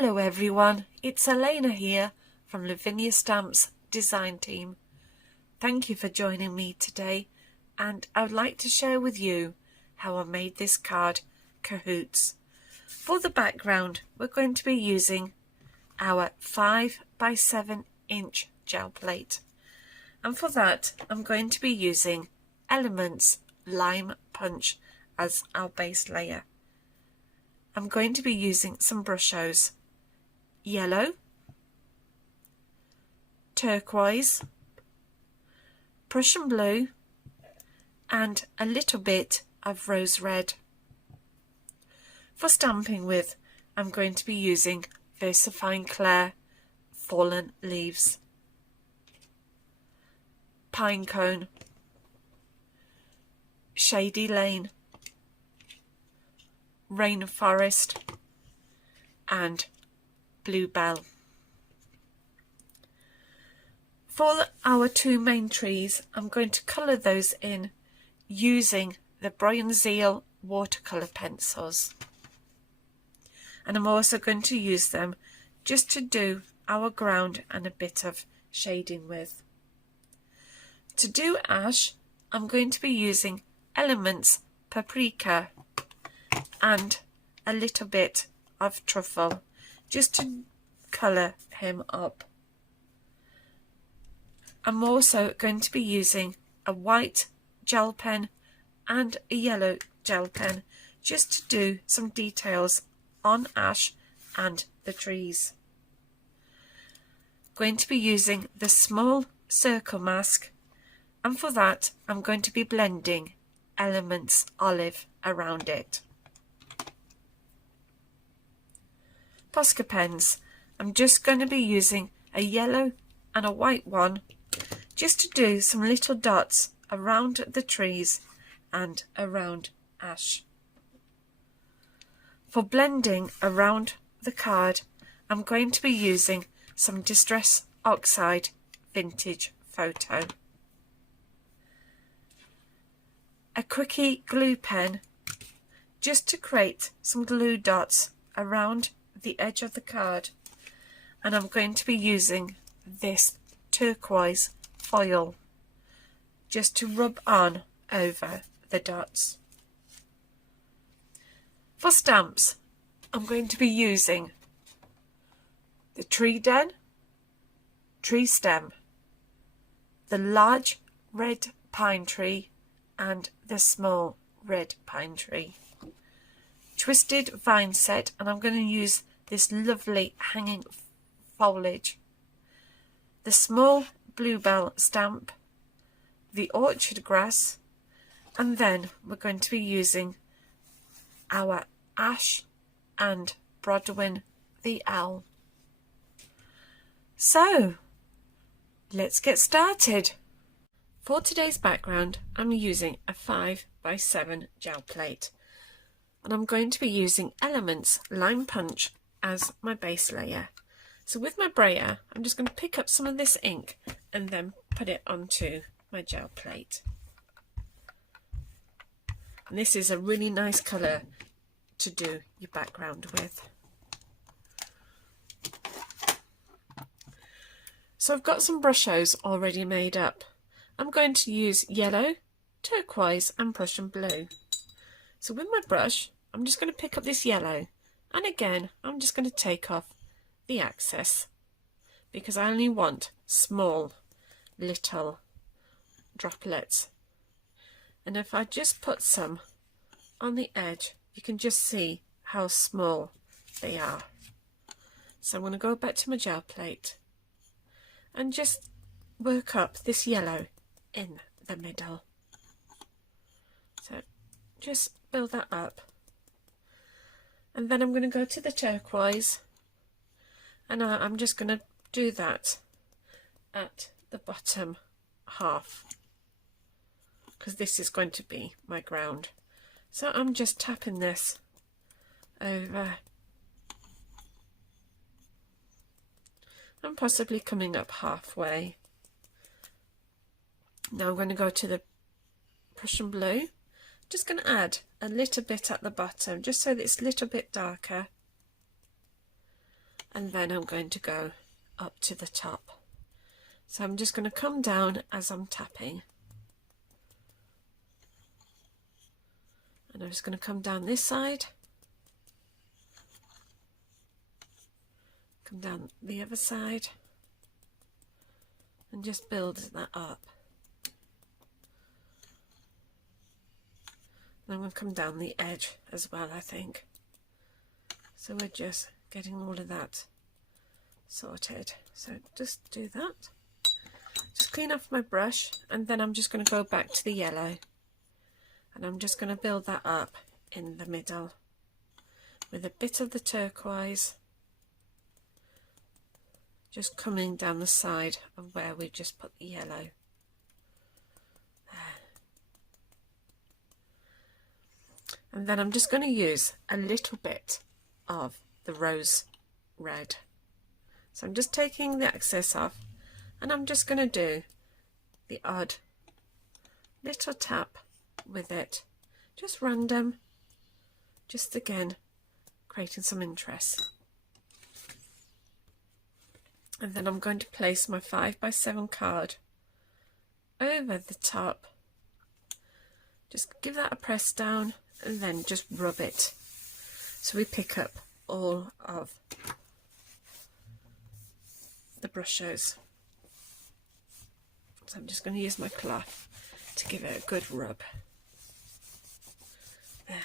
Hello everyone, it's Eleana here from Lavinia Stamps design team. Thank you for joining me today, and I would like to share with you how I made this card, Cahoots. For the background, we're going to be using our 5 by 7 inch gel plate, and for that I'm going to be using Elements Lime Punch as our base layer. I'm going to be using some brushos, yellow, turquoise, Prussian blue, and a little bit of rose red. For stamping with, I'm going to be using Versifying Clair Fallen Leaves, Pine Cone, Shady Lane, Rainforest, and Bluebell. For our two main trees, I'm going to colour those in using the Bruynzeel watercolour pencils, and I'm also going to use them just to do our ground and a bit of shading with. To do Ash, I'm going to be using Elements Paprika and a little bit of truffle just to colour him up. I'm also going to be using a white gel pen and a yellow gel pen just to do some details on Ash and the trees. Going to be using the small circle mask, and for that I'm going to be blending Elements Olive around it. Posca pens, I'm just going to be using a yellow and a white one just to do some little dots around the trees and around Ash. For blending around the card, I'm going to be using some Distress Oxide Vintage Photo, a quickie glue pen just to create some glue dots around the edge of the card, and I'm going to be using this turquoise foil just to rub on over the dots. For stamps, I'm going to be using the tree den, tree stem, the large red pine tree and the small red pine tree, twisted vine set, and I'm going to use this lovely hanging foliage, the small bluebell stamp, the orchard grass, and then we're going to be using our Ash and Brodwin the owl. So let's get started. For today's background, I'm using a 5 by 7 gel plate, and I'm going to be using Elements Lime Punch as my base layer. So with my brayer, I'm just going to pick up some of this ink and then put it onto my gel plate. And this is a really nice colour to do your background with. So I've got some brushos already made up. I'm going to use yellow, turquoise and Prussian blue. So with my brush, I'm just going to pick up this yellow, and again I'm just going to take off the excess because I only want small little droplets, and if I just put some on the edge, you can just see how small they are. So I'm going to go back to my gel plate and just work up this yellow in the middle. So just build that up, and then I'm going to go to the turquoise, and I'm just going to do that at the bottom half because this is going to be my ground. So I'm just tapping this over and possibly coming up halfway. Now I'm going to go to the Prussian blue. Just going to add a little bit at the bottom just so that it's a little bit darker, and then I'm going to go up to the top. So I'm just going to come down as I'm tapping, and I'm just going to come down this side, come down the other side, and just build that up. And I'm going to come down the edge as well, I think. So we're just getting all of that sorted. So just do that. Just clean off my brush, and then I'm just going to go back to the yellow, and I'm just going to build that up in the middle with a bit of the turquoise just coming down the side of where we just put the yellow. There. And then I'm just going to use a little bit of the rose red. So I'm just taking the excess off, and I'm just going to do the odd little tap with it, just random, just again creating some interest. And then I'm going to place my 5x7 card over the top, just give that a press down, and then just rub it so we pick up all of the brushes. So I'm just going to use my cloth to give it a good rub. There.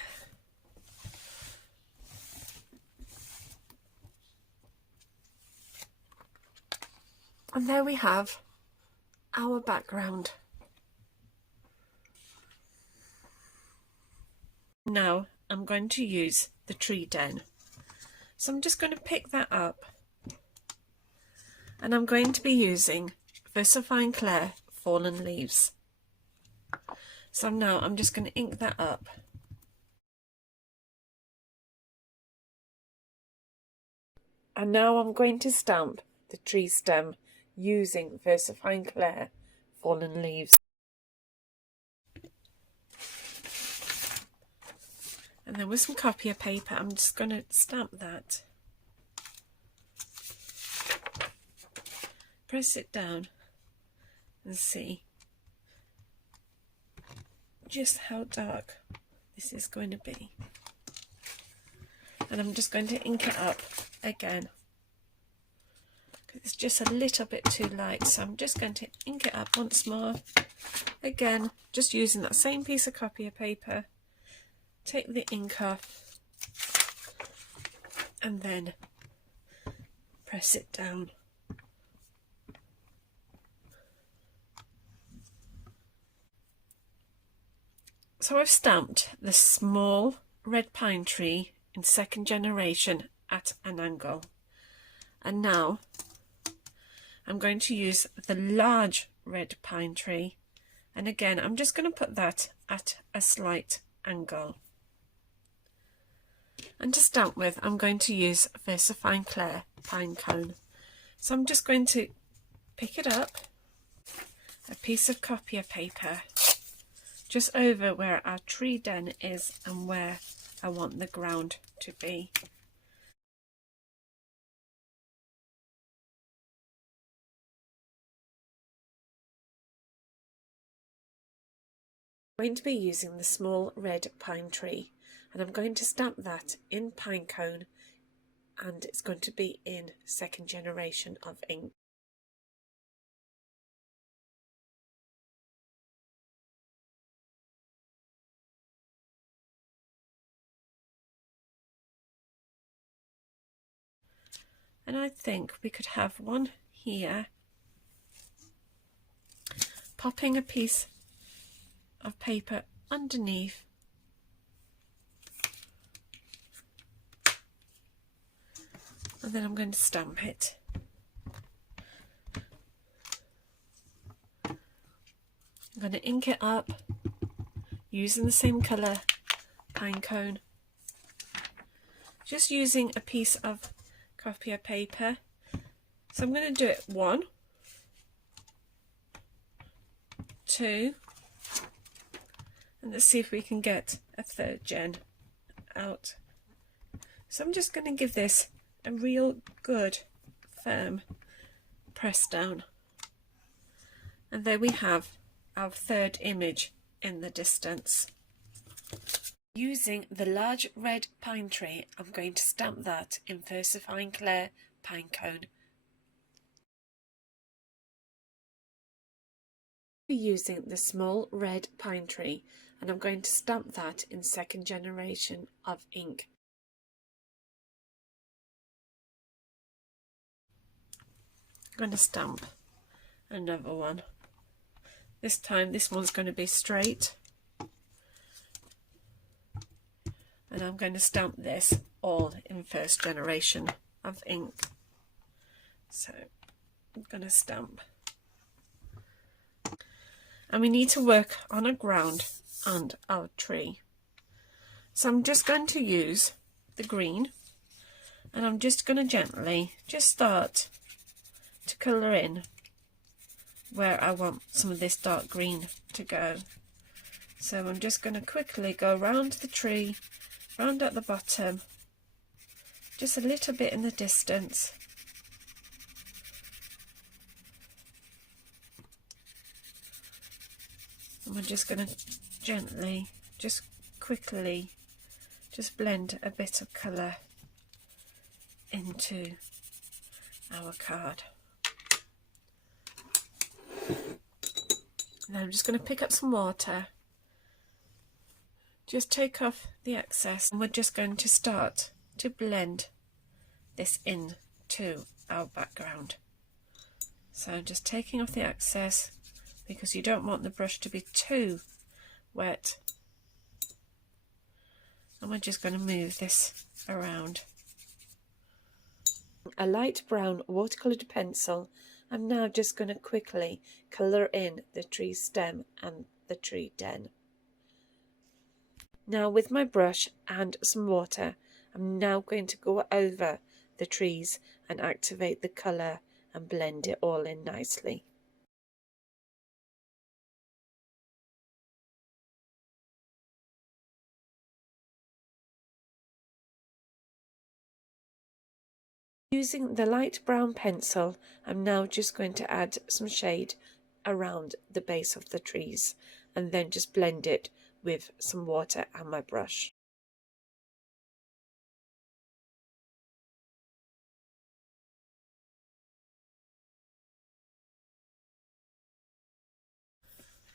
And there we have our background. Now I'm going to use the tree den. So I'm just going to pick that up, and I'm going to be using VersaFine Clair Fallen Leaves. So now I'm just going to ink that up. And now I'm going to stamp the tree stem using VersaFine Clair Fallen Leaves. And then with some copier paper, I'm just going to stamp that. Press it down and see just how dark this is going to be. And I'm just going to ink it up again. It's just a little bit too light, so I'm just going to ink it up once more. Again, just using that same piece of copier paper. Take the ink off and then press it down. So I've stamped the small red pine tree in second generation at an angle, and now I'm going to use the large red pine tree, and again I'm just going to put that at a slight angle. And to stamp with, I'm going to use VersaFine Clair Pine Cone. So I'm just going to pick it up, a piece of copier paper, just over where our tree den is and where I want the ground to be. I'm going to be using the small red pine tree, and I'm going to stamp that in pine cone, and it's going to be in second generation of ink. And I think we could have one here, popping a piece of paper underneath, and then I'm going to stamp it. I'm going to ink it up using the same colour pine cone, just using a piece of copier paper. So I'm going to do it 1, 2, and let's see if we can get a third gen out. So I'm just going to give this a real good firm press down. And there we have our third image in the distance. Using the large red pine tree, I'm going to stamp that in Versifying Clay Pinecone. Using the small red pine tree, and I'm going to stamp that in second generation of ink. I'm going to stamp another one. This time this one's going to be straight, and I'm going to stamp this all in first generation of ink. So I'm going to stamp, and we need to work on a ground and our tree. So I'm just going to use the green, and I'm just going to gently just start to colour in where I want some of this dark green to go. So I'm just going to quickly go around the tree, round at the bottom, just a little bit in the distance. And we're just going to gently, just quickly, just blend a bit of colour into our card. Now I'm just going to pick up some water, just take off the excess, and we're just going to start to blend this into our background. So I'm just taking off the excess because you don't want the brush to be too wet, and we're just going to move this around. A light brown watercoloured pencil. I'm now just going to quickly colour in the tree stem and the tree den. Now with my brush and some water, I'm now going to go over the trees and activate the colour and blend it all in nicely. Using the light brown pencil, I'm now just going to add some shade around the base of the trees and then just blend it with some water and my brush.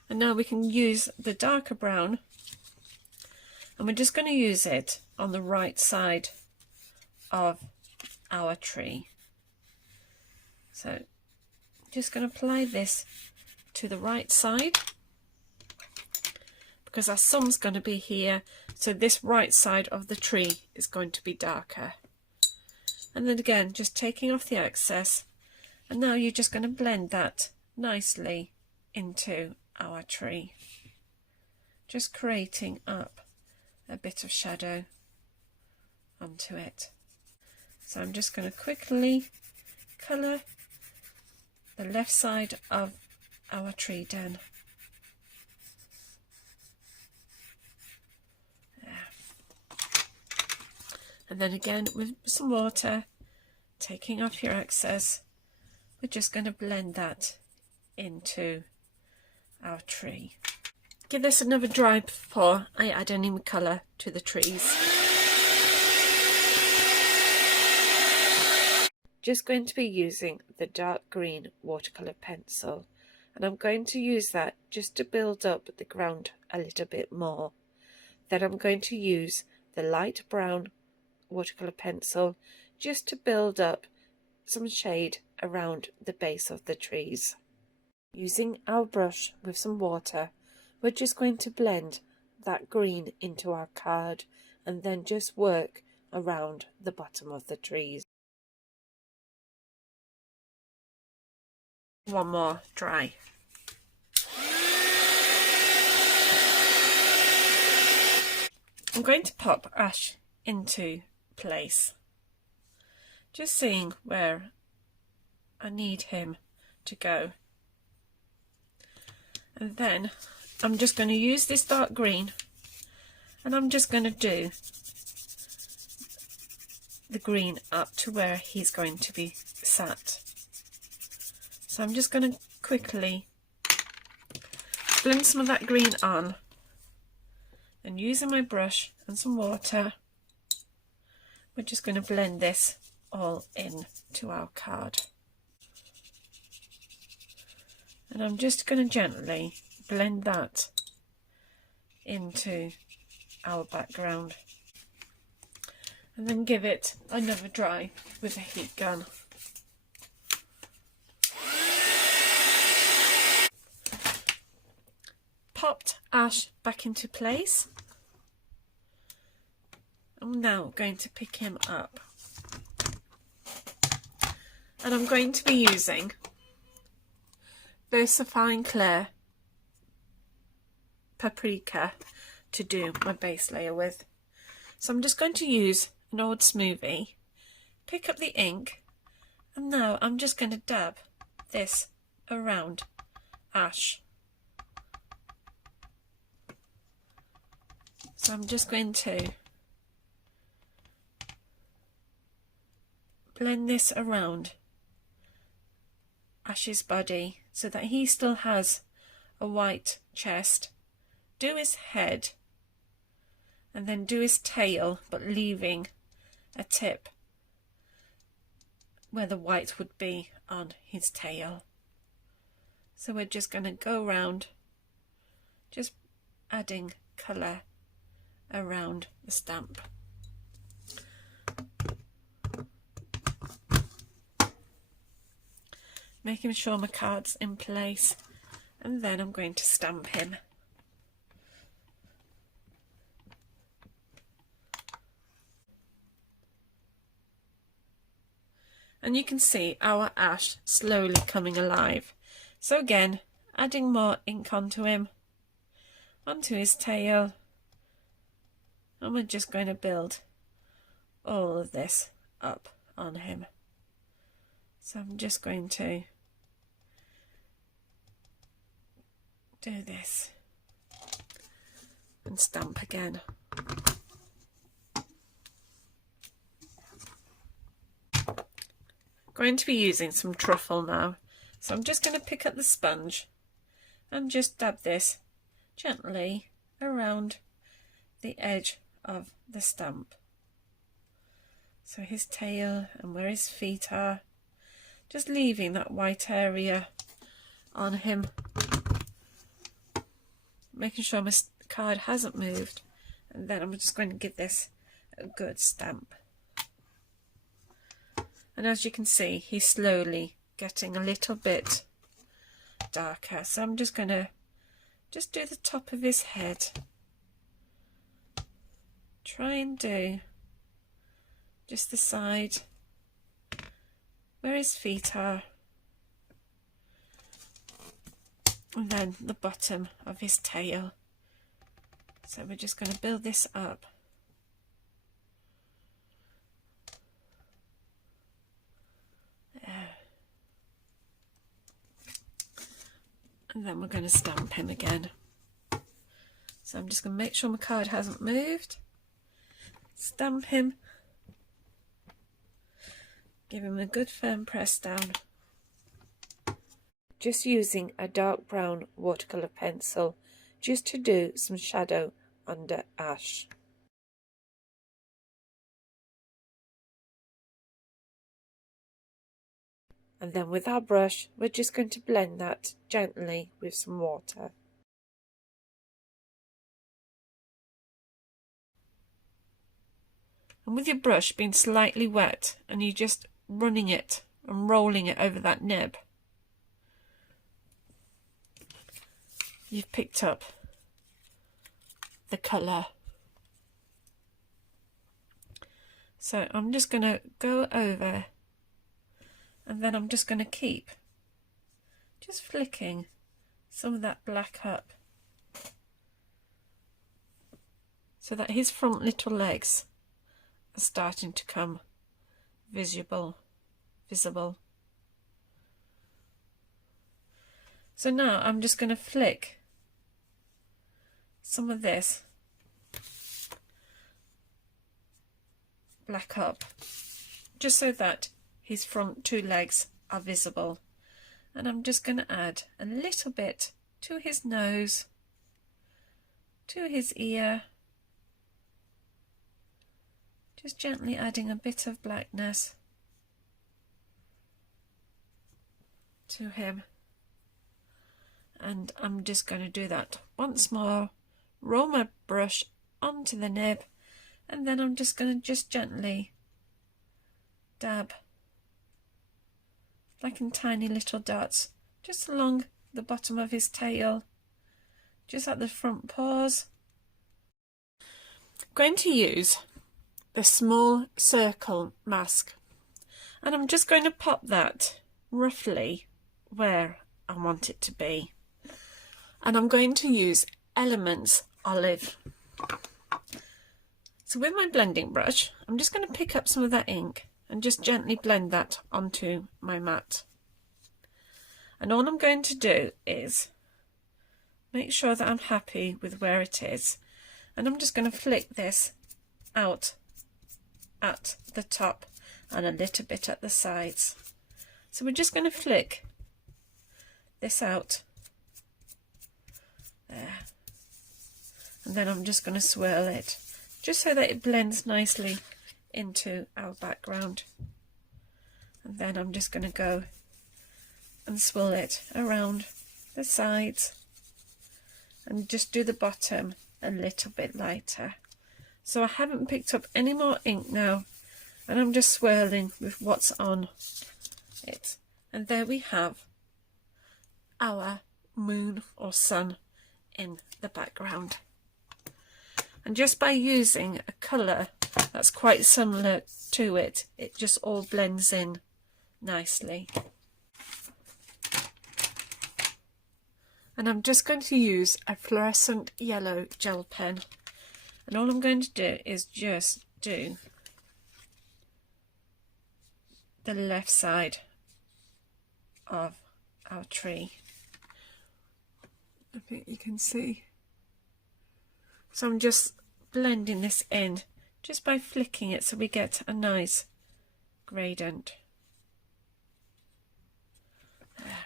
And now we can use the darker brown, and we're just going to use it on the right side of our tree. So just going to apply this to the right side because our sun's going to be here, so this right side of the tree is going to be darker. And then again, just taking off the excess, and now you're just going to blend that nicely into our tree, just creating up a bit of shadow onto it. So I'm just going to quickly colour the left side of our tree den. There. And then again with some water, taking off your excess, we're just going to blend that into our tree. Give this another dry before I add any colour to the trees. Just going to be using the dark green watercolour pencil, and I'm going to use that just to build up the ground a little bit more. Then I'm going to use the light brown watercolour pencil just to build up some shade around the base of the trees. Using our brush with some water, we're just going to blend that green into our card and then just work around the bottom of the trees. One more dry. I'm going to pop Ash into place, just seeing where I need him to go. And then I'm just going to use this dark green, and I'm just going to do the green up to where he's going to be sat. So I'm just going to quickly blend some of that green on, and using my brush and some water, we're just going to blend this all in to our card. And I'm just going to gently blend that into our background, and then give it another dry with a heat gun. Popped Ash back into place. I'm now going to pick him up, and I'm going to be using VersaFine Clear Paprika to do my base layer with. So I'm just going to use an old smoothie, pick up the ink, and now I'm just going to dab this around Ash. So I'm just going to blend this around Ash's body so that he still has a white chest. Do his head and then do his tail, but leaving a tip where the white would be on his tail. So we're just going to go around, just adding colour around the stamp. Making sure my card's in place, and then I'm going to stamp him. And you can see our Ash slowly coming alive. So again, adding more ink onto him, onto his tail, and we're just going to build all of this up on him. So I'm just going to do this and stamp again. Going to be using some truffle now, so I'm just going to pick up the sponge and just dab this gently around the edge of the stamp. So his tail and where his feet are, just leaving that white area on him, making sure my card hasn't moved, and then I'm just going to give this a good stamp. And as you can see, he's slowly getting a little bit darker. So I'm just going to just do the top of his head. Try and do just the side where his feet are. And then the bottom of his tail. So we're just going to build this up. And then we're going to stamp him again. So I'm just going to make sure my card hasn't moved. Stamp him. Give him a good firm press down. Just using a dark brown watercolour pencil just to do some shadow under Ash. And then with our brush, we're just going to blend that gently with some water. And with your brush being slightly wet and you just running it and rolling it over that nib, you've picked up the colour. So I'm just going to go over, and then I'm just going to keep just flicking some of that black up so that his front little legs are starting to come visible. So now I'm just going to flick some of this black up, just so that his front two legs are visible. And I'm just going to add a little bit to his nose, to his ear, just gently adding a bit of blackness to him. And I'm just going to do that once more, roll my brush onto the nib, and then I'm just going to just gently dab, like in tiny little dots, just along the bottom of his tail, just at the front paws. I'm going to use the small circle mask, and I'm just going to pop that roughly where I want it to be. And I'm going to use Elements Olive. So with my blending brush, I'm just going to pick up some of that ink and just gently blend that onto my mat. And all I'm going to do is make sure that I'm happy with where it is. And I'm just going to flick this out at the top and a little bit at the sides. So we're just going to flick this out there, and then I'm just going to swirl it just so that it blends nicely into our background. And then I'm just going to go and swirl it around the sides and just do the bottom a little bit lighter. So I haven't picked up any more ink now, and I'm just swirling with what's on it. And there we have our moon or sun in the background. And just by using a colour that's quite similar to it, it just all blends in nicely. And I'm just going to use a fluorescent yellow gel pen. And all I'm going to do is just do the left side of our tree. I think you can see. So I'm just blending this in just by flicking it so we get a nice gradient. There.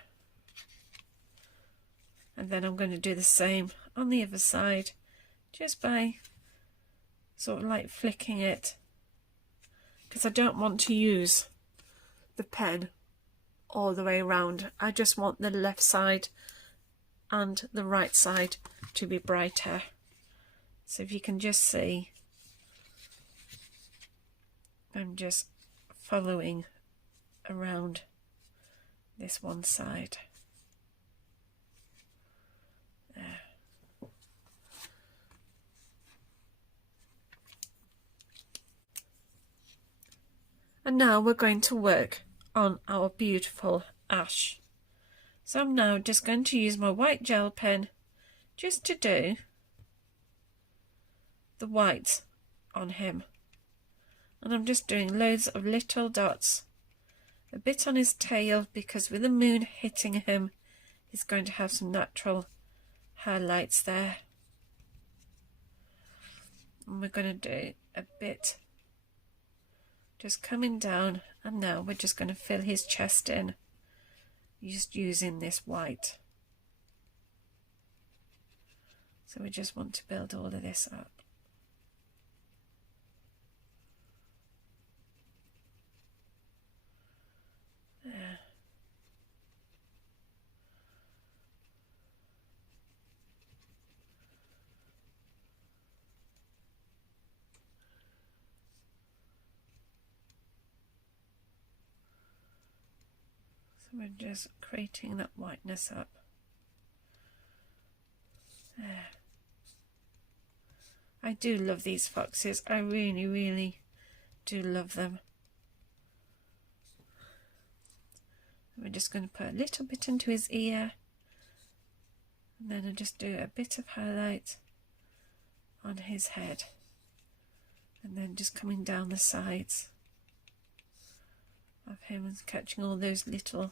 And then I'm going to do the same on the other side, just by sort of like flicking it, because I don't want to use the pen all the way around. I just want the left side and the right side to be brighter. So if you can just see, I'm just following around this one side. There. And now we're going to work on our beautiful Ash. So I'm now just going to use my white gel pen just to do the white on him. And I'm just doing loads of little dots, a bit on his tail, because with the moon hitting him, he's going to have some natural highlights there. And we're going to do a bit just coming down, and now we're just going to fill his chest in, just using this white. So we just want to build all of this up. There. So we're just creating that whiteness up. There. I do love these foxes. I really, really do love them. We're just going to put a little bit into his ear, and then I'll just do a bit of highlight on his head, and then just coming down the sides of him and catching all those little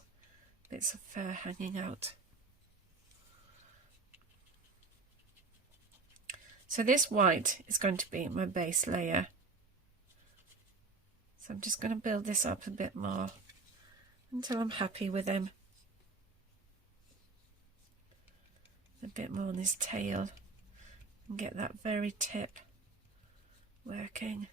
bits of fur hanging out. So this white is going to be my base layer. So I'm just going to build this up a bit more until I'm happy with him. A bit more on his tail and get that very tip working.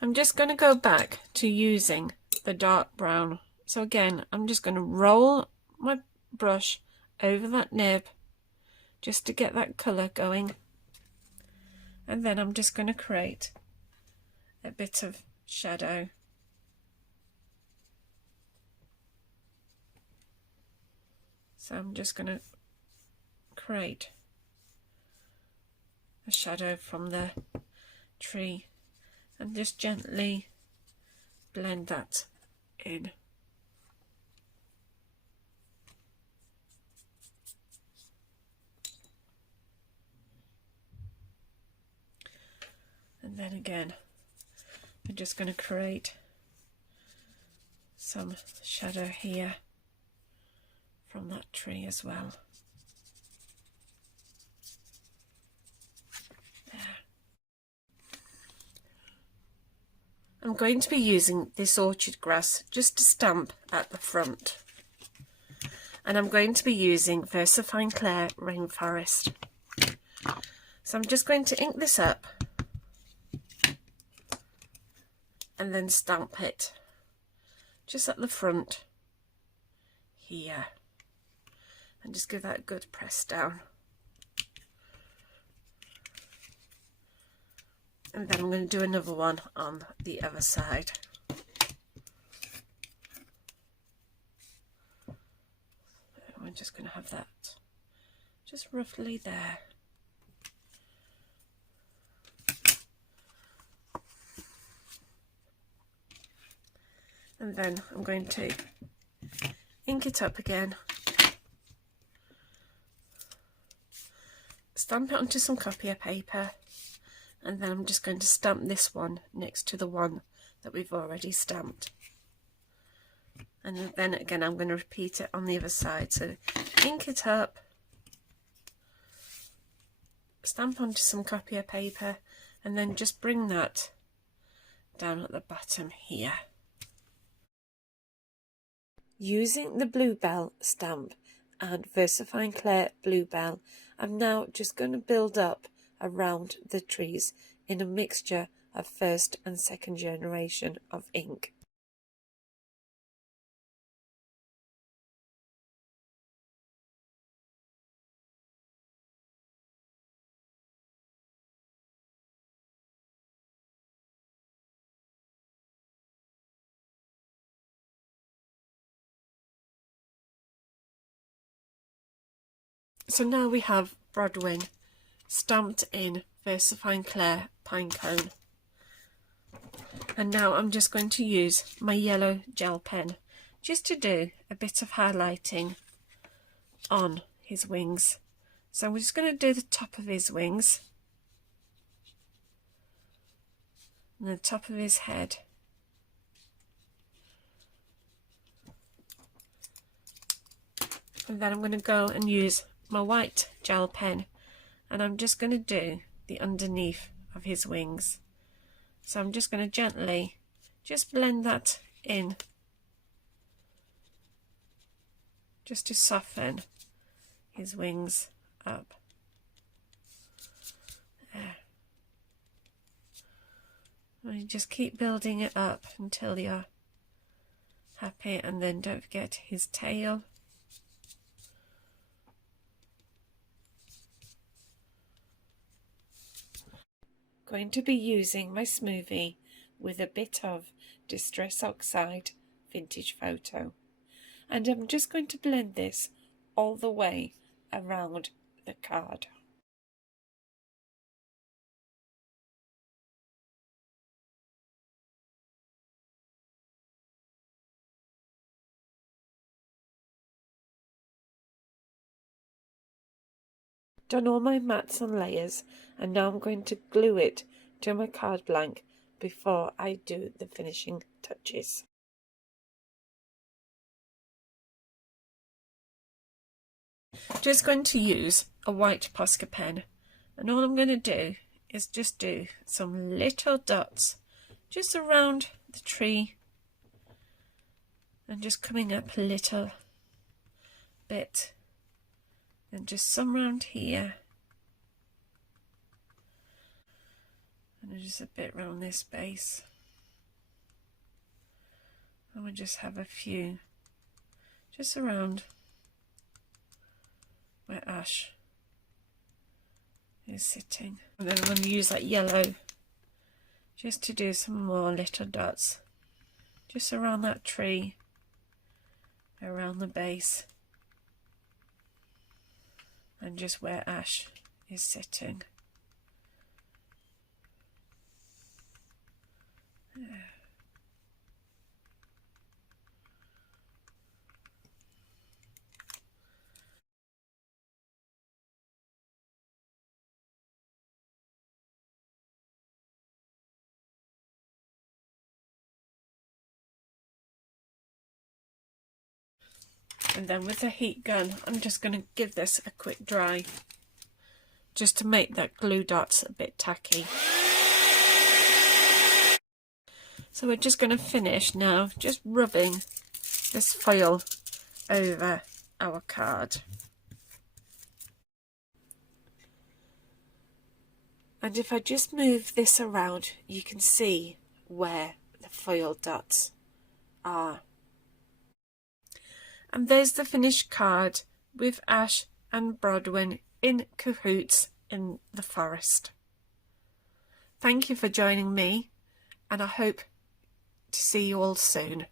I'm just going to go back to using the dark brown. So again, I'm just going to roll my brush over that nib just to get that colour going. And then I'm just going to create a bit of shadow. So I'm just going to create a shadow from the tree and just gently blend that in. And then again, we're just going to create some shadow here from that tree as well. There. I'm going to be using this orchid grass just to stamp at the front. And I'm going to be using VersaFine Clair Rainforest. So I'm just going to ink this up and then stamp it just at the front here. And just give that a good press down. And then I'm going to do another one on the other side. We're just going to have that just roughly there. And then I'm going to ink it up again, stamp it onto some copier paper, and then I'm just going to stamp this one next to the one that we've already stamped. And then again I'm going to repeat it on the other side. So ink it up, stamp onto some copier paper, and then just bring that down at the bottom here. Using the bluebell stamp and VersaFine Clair bluebell, I'm now just going to build up around the trees in a mixture of first and second generation of ink. So now we have Brodwin stamped in VersaFine Clair Pinecone. And now I'm just going to use my yellow gel pen just to do a bit of highlighting on his wings. So we're just going to do the top of his wings and the top of his head. And then I'm going to go and use my white gel pen, and I'm just going to do the underneath of his wings. So I'm just going to gently just blend that in just to soften his wings up. There. And you just keep building it up until you're happy, and then don't forget his tail. Going to be using my smoothie with a bit of Distress Oxide Vintage Photo, and I'm just going to blend this all the way around the card. done all my mats and layers, and now I'm going to glue it to my card blank before I do the finishing touches. Just going to use a white Posca pen, and all I'm going to do is just do some little dots just around the tree and just coming up a little bit, and just some round here and just a bit round this base, and we'll just have a few just around where Ash is sitting. And then I'm going to use that yellow just to do some more little dots just around that tree, around the base, and just where Ash is sitting. There. And then with the heat gun, I'm just going to give this a quick dry, just to make that glue dots a bit tacky. So we're just going to finish now, just rubbing this foil over our card. And if I just move this around, you can see where the foil dots are. And there's the finished card with Ash and Brodwin in cahoots in the forest. Thank you for joining me, and I hope to see you all soon.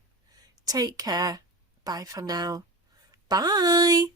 Take care. Bye for now. Bye.